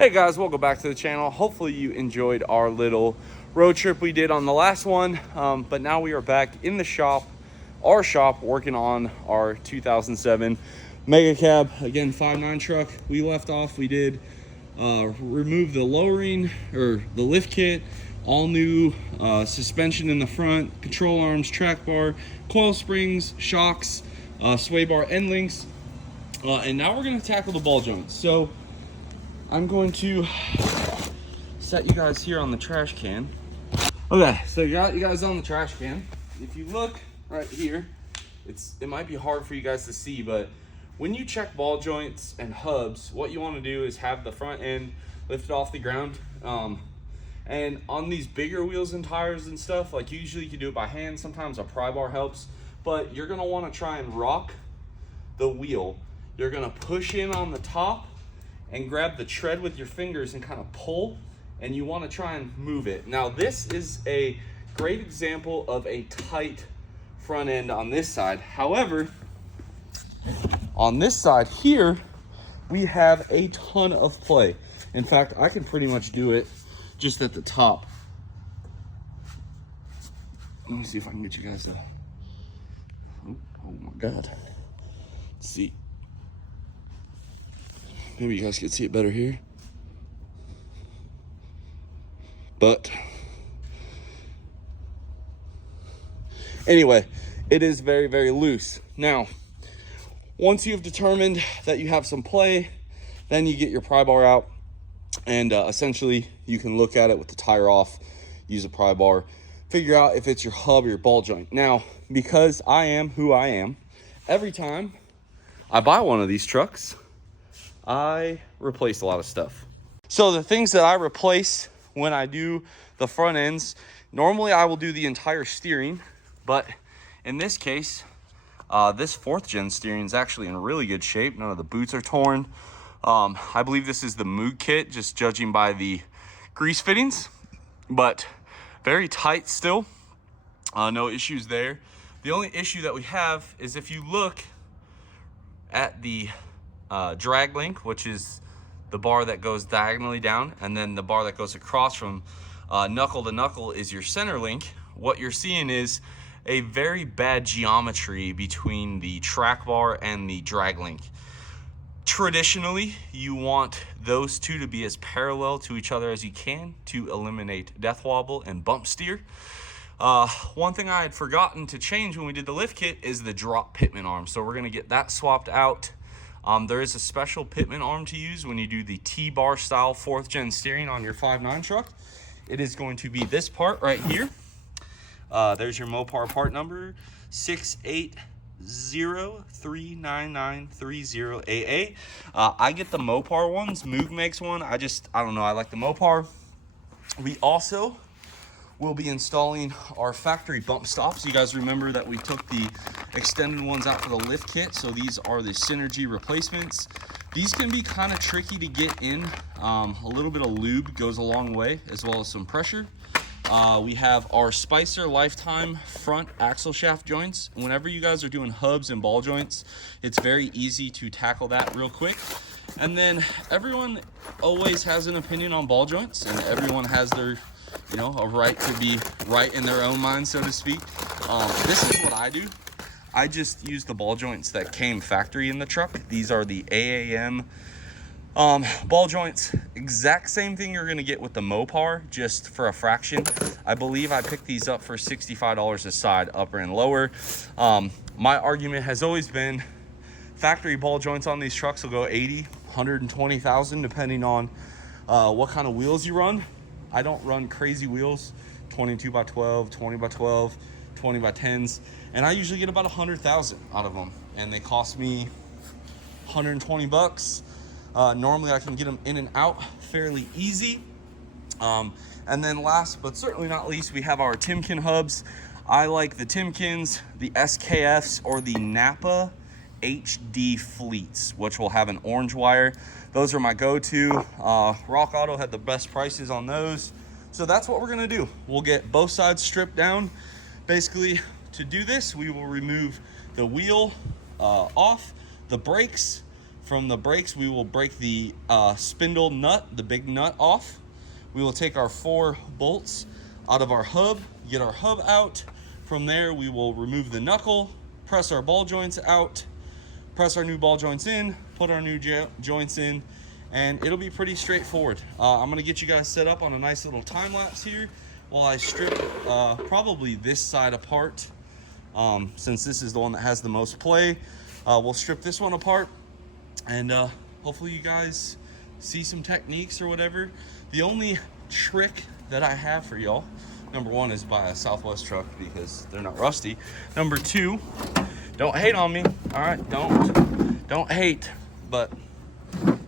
Hey guys, welcome back to the channel. Hopefully you enjoyed our little road trip we did on the last one, but now we are back in the shop, our shop, working on our 2007 Mega Cab. Again, 5.9 truck. We left off, we did remove the lowering or the lift kit, all new suspension in the front, control arms, track bar, coil springs, shocks, sway bar end links, and now we're going to tackle the ball joints. So I'm going to set you guys here on the trash can. Okay, so you got you guys on the trash can. If you look right here, it might be hard for you guys to see, but when you check ball joints and hubs, what you want to do is have the front end lifted off the ground. And on these bigger wheels and tires and stuff, like usually you can do it by hand. Sometimes a pry bar helps, but you're gonna want to try and rock the wheel. You're gonna push in on the top and grab the tread with your fingers and kind of pull, and you want to try and move it. Now this is a great example of a tight front end on this side. However, on this side here, we have a ton of play. In fact, I can pretty much do it just at the top. Let me see if I can get you guys to, oh my God. Let's see. Maybe you guys can see it better here. But anyway, it is very, very loose. Now, once you've determined that you have some play, then you get your pry bar out, and essentially you can look at it with the tire off, use a pry bar, figure out if it's your hub or your ball joint. Now, because I am who I am, every time I buy one of these trucks, I replace a lot of stuff. So the things that I replace when I do the front ends, normally I will do the entire steering, but in this case, this 4th gen steering is actually in really good shape. None of the boots are torn. I believe this is the Moog kit, just judging by the grease fittings, but very tight still. No issues there. The only issue that we have is if you look at the drag link, which is the bar that goes diagonally down, and then the bar that goes across from knuckle to knuckle is your center link. What you're seeing is a very bad geometry between the track bar and the drag link. Traditionally, you want those two to be as parallel to each other as you can to eliminate death wobble and bump steer. One thing I had forgotten to change when we did the lift kit is the drop pitman arm. So we're gonna get that swapped out. There is a special pitman arm to use when you do the T-bar style 4th gen steering on your 5.9 truck. It is going to be this part right here. There's your Mopar part number, 680399330AA. I get the Mopar ones. Moog makes one. I don't know, I like the Mopar. We also will be installing our factory bump stops. You guys remember that we took the extended ones out for the lift kit, so these are the Synergy replacements. These can be kind of tricky to get in. A little bit of lube goes a long way, as well as some pressure. We have our Spicer Lifetime front axle shaft joints. Whenever you guys are doing hubs and ball joints, it's very easy to tackle that real quick. And then everyone always has an opinion on ball joints, and everyone has their, you know, a right to be right in their own mind, so to speak. This is what I do. I just use the ball joints that came factory in the truck. These are the AAM ball joints. Exact same thing you're gonna get with the Mopar, just for a fraction. I believe I picked these up for $65 a side, upper and lower. My argument has always been factory ball joints on these trucks will go 80, 120,000, depending on what kind of wheels you run. I don't run crazy wheels, 22 by 12, 20 by 12, 20 by 10s, and I usually get about 100,000 out of them, and they cost me 120 bucks. Normally I can get them in and out fairly easy. And then last but certainly not least, we have our Timken hubs. I like the Timkens, the SKFs, or the Napa HD fleets, which will have an orange wire. Those are my go-to. Rock Auto had the best prices on those. So that's what we're gonna do. We'll get both sides stripped down. Basically, to do this, we will remove the wheel off, the brakes, From the brakes, we will break the spindle nut, the big nut, off. We will take our 4 bolts out of our hub, get our hub out. From there, we will remove the knuckle, press our ball joints out, press our new ball joints in, put our new joints in, and it'll be pretty straightforward. I'm gonna get you guys set up on a nice little time lapse here while I strip probably this side apart. Since this is the one that has the most play, we'll strip this one apart, and hopefully you guys see some techniques or whatever. The only trick that I have for y'all, number 1 is buy a Southwest truck because they're not rusty. Number 2, don't hate on me, all right? Don't hate, but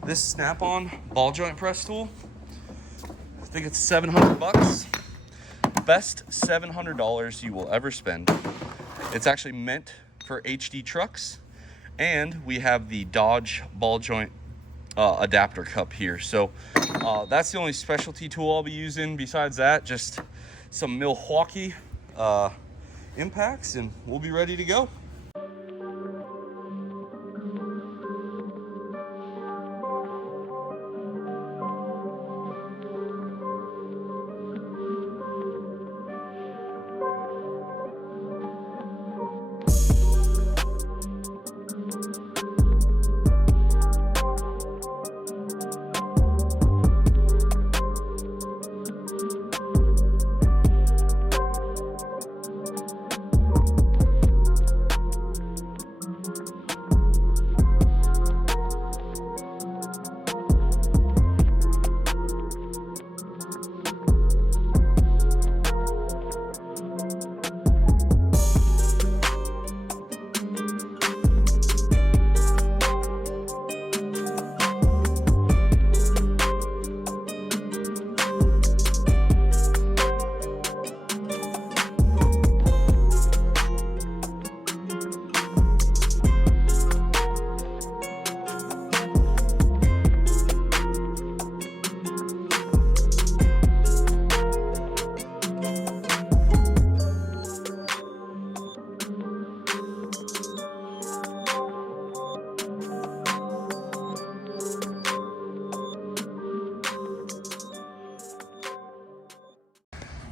this Snap-on ball joint press tool, I think it's $700. Best $700 you will ever spend. It's actually meant for HD trucks, and we have the Dodge ball joint adapter cup here. So that's the only specialty tool I'll be using. Besides that, just some Milwaukee impacts, and we'll be ready to go.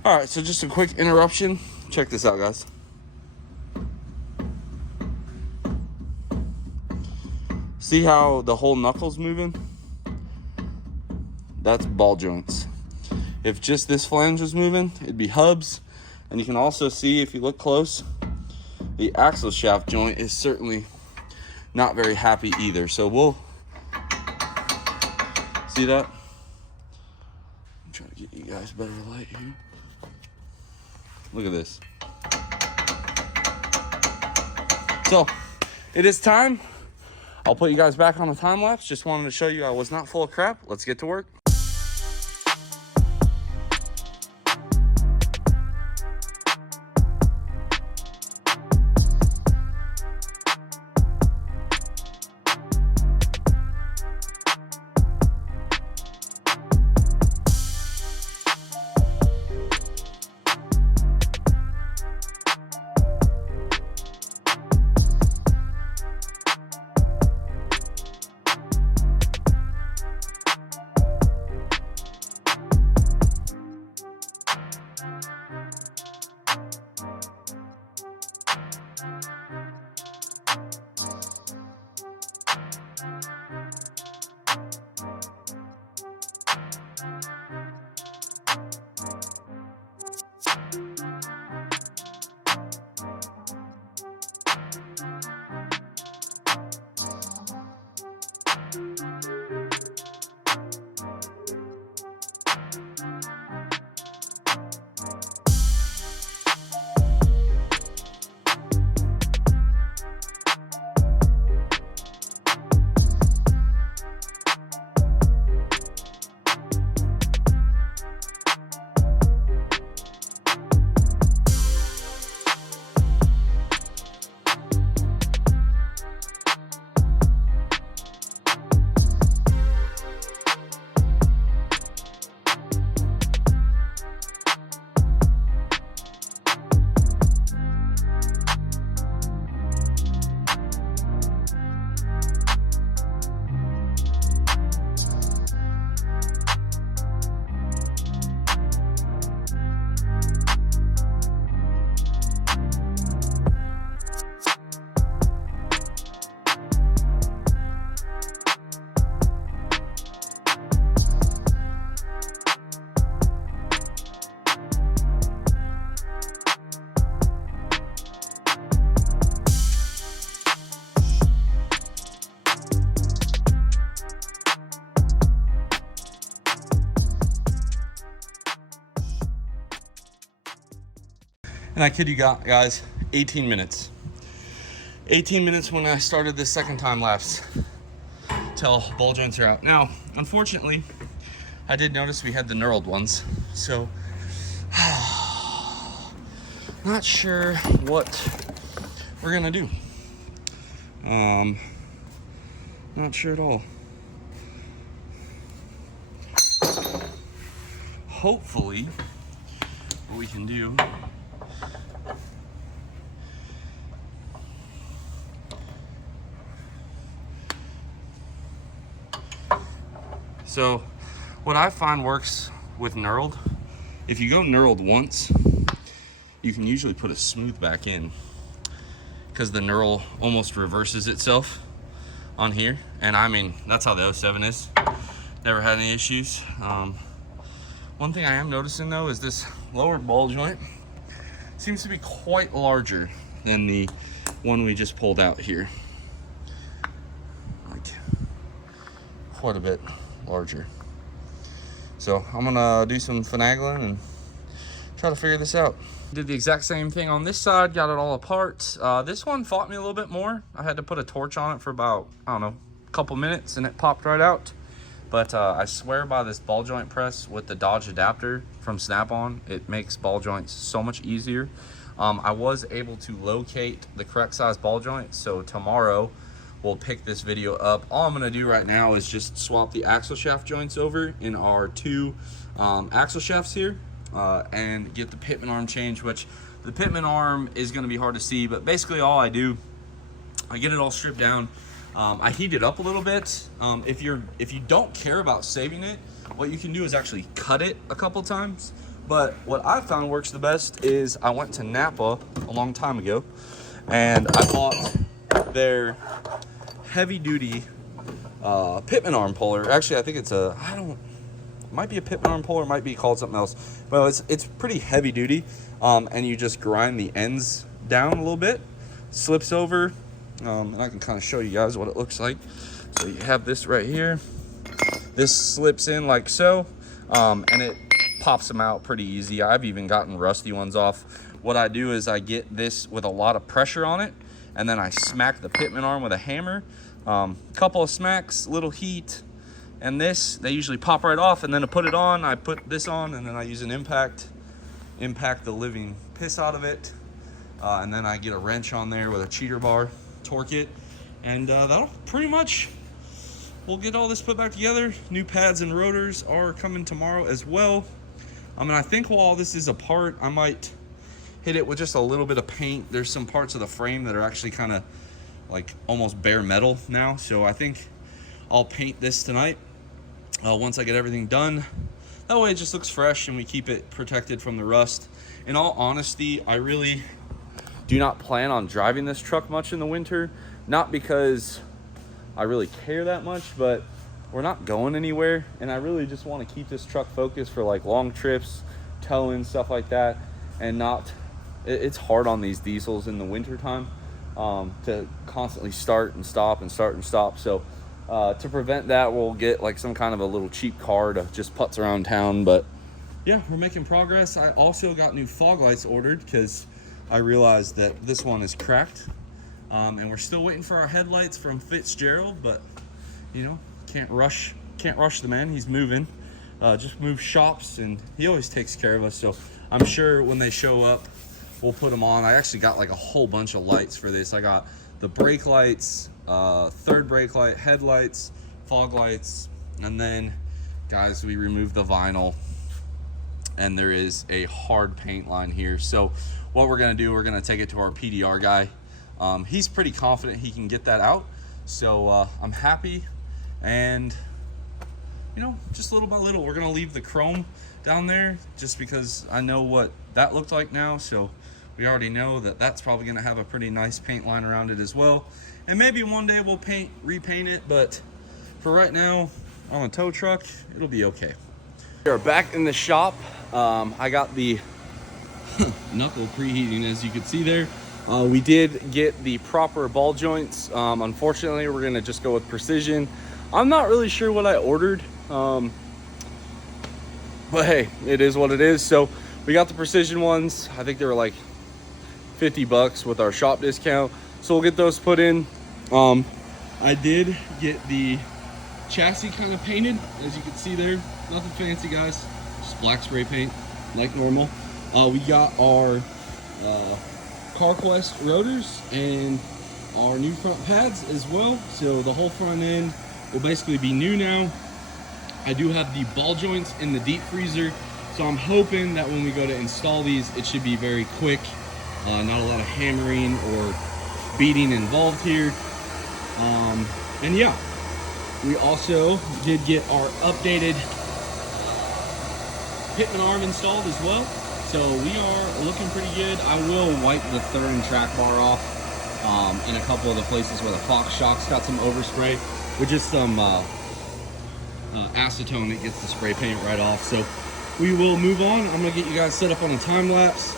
All right, so just a quick interruption. Check this out, guys. See how the whole knuckle's moving? That's ball joints. If just this flange was moving, it'd be hubs. And you can also see, if you look close, the axle shaft joint is certainly not very happy either. So we'll see that. I'm trying to get you guys better light here. Look at this. So it is time. I'll put you guys back on the time lapse. Just wanted to show you I was not full of crap. Let's get to work. And I kid you guys, 18 minutes. 18 minutes when I started this second time lapse till ball joints are out. Now, unfortunately, I did notice we had the knurled ones, so not sure what we're gonna do. Not sure at all. Hopefully, what we can do so what I find works with knurled, if you go knurled once, you can usually put a smooth back in because the knurl almost reverses itself on here. And I mean, that's how the 07 is. Never had any issues. One thing I am noticing though is this lowered ball joint seems to be quite larger than the one we just pulled out here. Like quite a bit larger. So I'm gonna do some finagling and try to figure this out. Did the exact same thing on this side, got it all apart. This one fought me a little bit more. I had to put a torch on it for about, I don't know, a couple minutes and it popped right out. But I swear by this ball joint press with the Dodge adapter from Snap-on, it makes ball joints so much easier. I was able to locate the correct size ball joint, so tomorrow we'll pick this video up. All I'm gonna do right now is just swap the axle shaft joints over in our two axle shafts here and get the pitman arm changed, which the pitman arm is gonna be hard to see, but basically all I do, I get it all stripped down. I heat it up a little bit. If you don't care about saving it, what you can do is actually cut it a couple times. But what I found works the best is I went to Napa a long time ago and I bought their heavy duty pitman arm puller. Actually, I think it's it might be a pitman arm puller, it might be called something else. But it's pretty heavy duty, and you just grind the ends down a little bit, slips over. And I can kind of show you guys what it looks like. So you have this right here. This slips in like so, and it pops them out pretty easy. I've even gotten rusty ones off. What I do is I get this with a lot of pressure on it, and then I smack the pitman arm with a hammer. Couple of smacks, little heat, and they usually pop right off. And then to put it on, I put this on, and then I use an impact the living piss out of it. And then I get a wrench on there with a cheater bar, torque it, and that'll pretty much, we'll get all this put back together. New pads and rotors are coming tomorrow as well. And I think while all this is apart, I might hit it with just a little bit of paint. There's some parts of the frame that are actually kind of like almost bare metal now, so I think I'll paint this tonight once I get everything done. That way it just looks fresh and we keep it protected from the rust. In all honesty, I really do not plan on driving this truck much in the winter. Not because I really care that much, but we're not going anywhere, and I really just want to keep this truck focused for like long trips, towing, stuff like that. And not, it's hard on these diesels in the winter time to constantly start and stop and start and stop. So to prevent that, we'll get like some kind of a little cheap car to just putz around town. But yeah, we're making progress. I also got new fog lights ordered because I realized that this one is cracked, and we're still waiting for our headlights from Fitzgerald, but you know, can't rush the man. He's moving, just moved shops, and he always takes care of us. So I'm sure when they show up, we'll put them on. I actually got like a whole bunch of lights for this. I got the brake lights, third brake light, headlights, fog lights, and then guys, we removed the vinyl, and there is a hard paint line here. So what we're gonna do, we're gonna take it to our PDR guy. He's pretty confident he can get that out. So I'm happy, and you know, just little by little, we're gonna leave the chrome down there just because I know what that looked like now. So we already know that that's probably gonna have a pretty nice paint line around it as well. And maybe one day we'll repaint it, but for right now, on a tow truck, it'll be okay. We are back in the shop. I got the knuckle preheating, as you can see there. We did get the proper ball joints. Unfortunately, we're gonna just go with precision. I'm not really sure what I ordered, but hey, it is what it is. So we got the precision ones. I think they were like $50 with our shop discount. So we'll get those put in. I did get the chassis kind of painted, as you can see there. Nothing fancy, guys, just black spray paint like normal. We got our CarQuest rotors and our new front pads as well, so the whole front end will basically be new now. I do have the ball joints in the deep freezer, so I'm hoping that when we go to install these, it should be very quick. Not a lot of hammering or beating involved here. And yeah, we also did get our updated Pitman arm installed as well, so we are looking pretty good. I will wipe the third and track bar off in a couple of the places where the Fox shock's got some overspray with just some acetone that gets the spray paint right off. So we will move on. I'm gonna get you guys set up on a time lapse,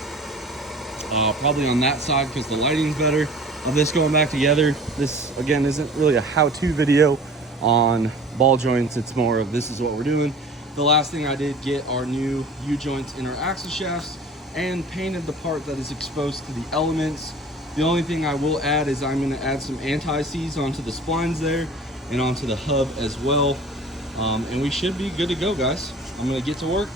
probably on that side because the lighting's better, of this going back together. This again isn't really a how-to video on ball joints, it's more of this is what we're doing. The last thing I did get our new U-joints in our axle shafts and painted the part that is exposed to the elements. The only thing I will add is I'm going to add some anti-seize onto the splines there and onto the hub as well. And we should be good to go, guys. I'm going to get to work.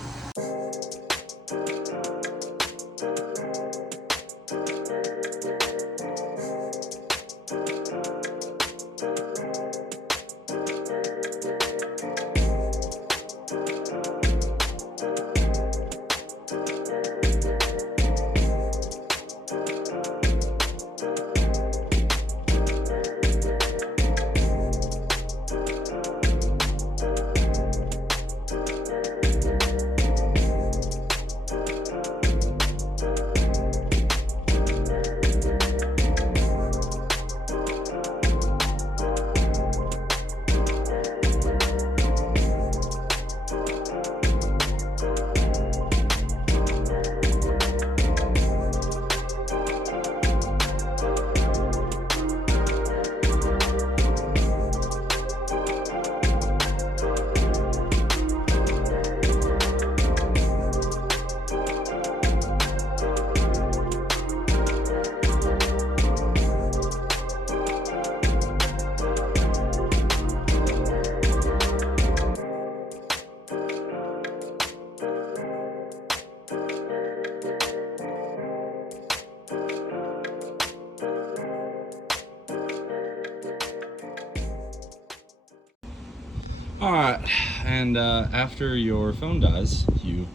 All right, and after your phone dies, you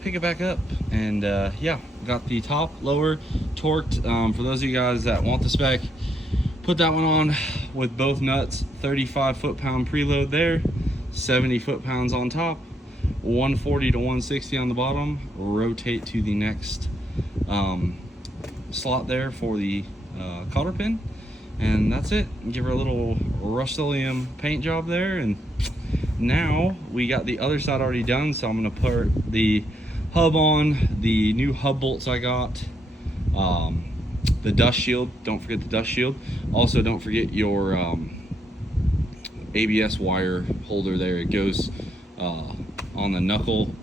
pick it back up, and yeah, got the top lower torqued. For those of you guys that want the spec, put that one on with both nuts, 35 foot-pound preload there, 70 foot-pounds on top, 140 to 160 on the bottom. Rotate to the next slot there for the cotter pin. And that's it. Give her a little Rust-Oleum paint job there, and now we got the other side already done. So I'm gonna put the hub on, the new hub bolts I got, the dust shield. Don't forget the dust shield. Also, don't forget your ABS wire holder there. It goes on the knuckle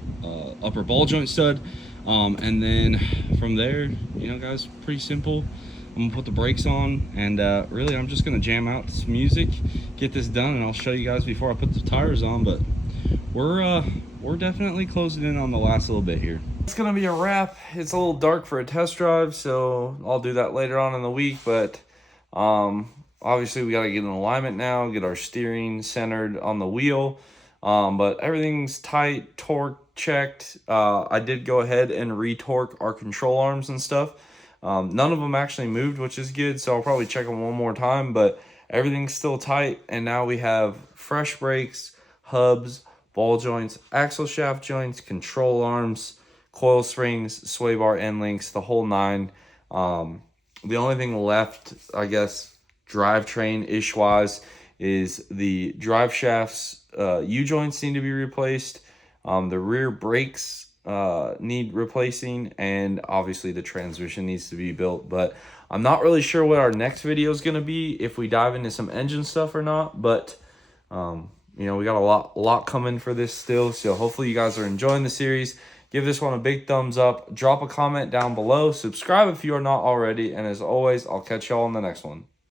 upper ball joint stud, and then from there, you know, guys, pretty simple. I'm gonna put the brakes on, and really I'm just gonna jam out some music, get this done, and I'll show you guys before I put the tires on. But we're definitely closing in on the last little bit here. It's gonna be a wrap. It's a little dark for a test drive, so I'll do that later on in the week. But obviously we gotta get in alignment now, get our steering centered on the wheel. But everything's tight, torque checked. I did go ahead and re-torque our control arms and stuff. None of them actually moved, which is good, so I'll probably check them one more time, but everything's still tight. And now we have fresh brakes, hubs, ball joints, axle shaft joints, control arms, coil springs, sway bar end links, the whole nine. The only thing left, I guess, drivetrain-ish wise, is the drive shafts. U-joints need to be replaced. The rear brakes need replacing, and obviously the transmission needs to be built. But I'm not really sure what our next video is going to be, if we dive into some engine stuff or not. But you know, we got a lot coming for this still, so hopefully you guys are enjoying the series. Give this one a big thumbs up. Drop a comment down below. Subscribe if you are not already. And as always, I'll catch y'all on the next one.